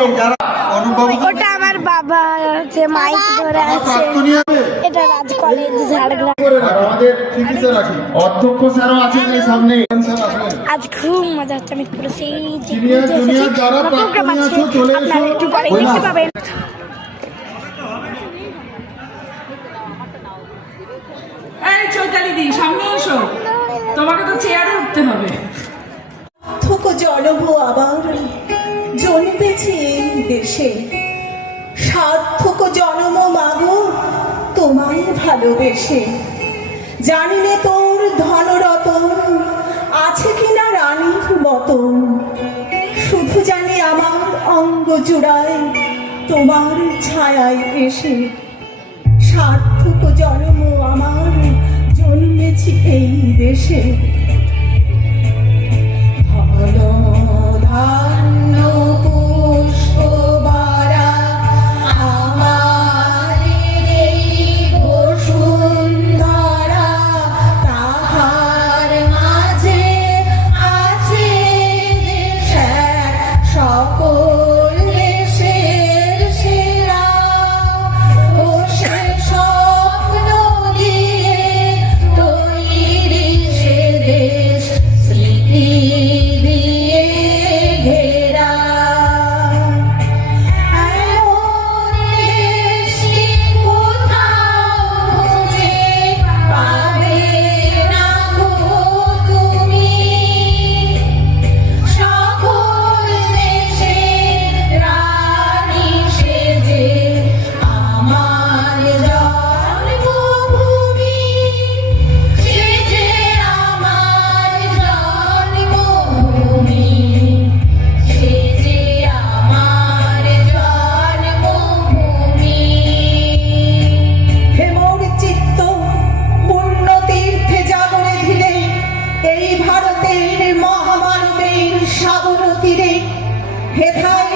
ওটা আমার বাবা যে মাইক ধরে আছে, এটা রাজ কলেজ ঝাড়গ্রাম। অধ্যক্ষ স্যারও আছেন এই সামনে। আজ খুব মজা হচ্ছে, আমি পুরো সেই প্রোগ্রাম আছে, আপনারা একটু পরে দেখতে পাবেন। এই চৈতালি দি সামনে এসো, তোমাকে তো চেয়ারে উঠতে হবে। থুকো জনম আবার জন্মেছে এই দেশে, সার্থক জনম মাগো তোমায় ভালোবেসে। জানি নে তোর ধনরতন আছে কিনা রানীর মতন, শুধু জানি আমার অঙ্গ জোড়ায় তোমার ছায়ায় এসে। সার্থক জনম আমার জন্মেছি এই দেশে। ধান্য পুষ্প বারা আমার বসুন্ধরা, তাহার মাঝে আছে দেশের সকল দেশের সেরা। ও সে স্বপ্ন দিয়ে তৈরি সে দেশ, স্মৃতি দিয়ে ঘেরা। এমন দেশটি কোথাও খুঁজে পাবে না গো তুমি, সকল দেশের রানী সেজে আমার জন্মভূমি, সেজে আমার জন্মভূমি, সেজে আমার জন্মভূমি। হে মোর চিত্ত পুণ্য তীর্থে জাগরে ধীরে, এই ভারতের মহামানবের সাগর তীরে হেথায়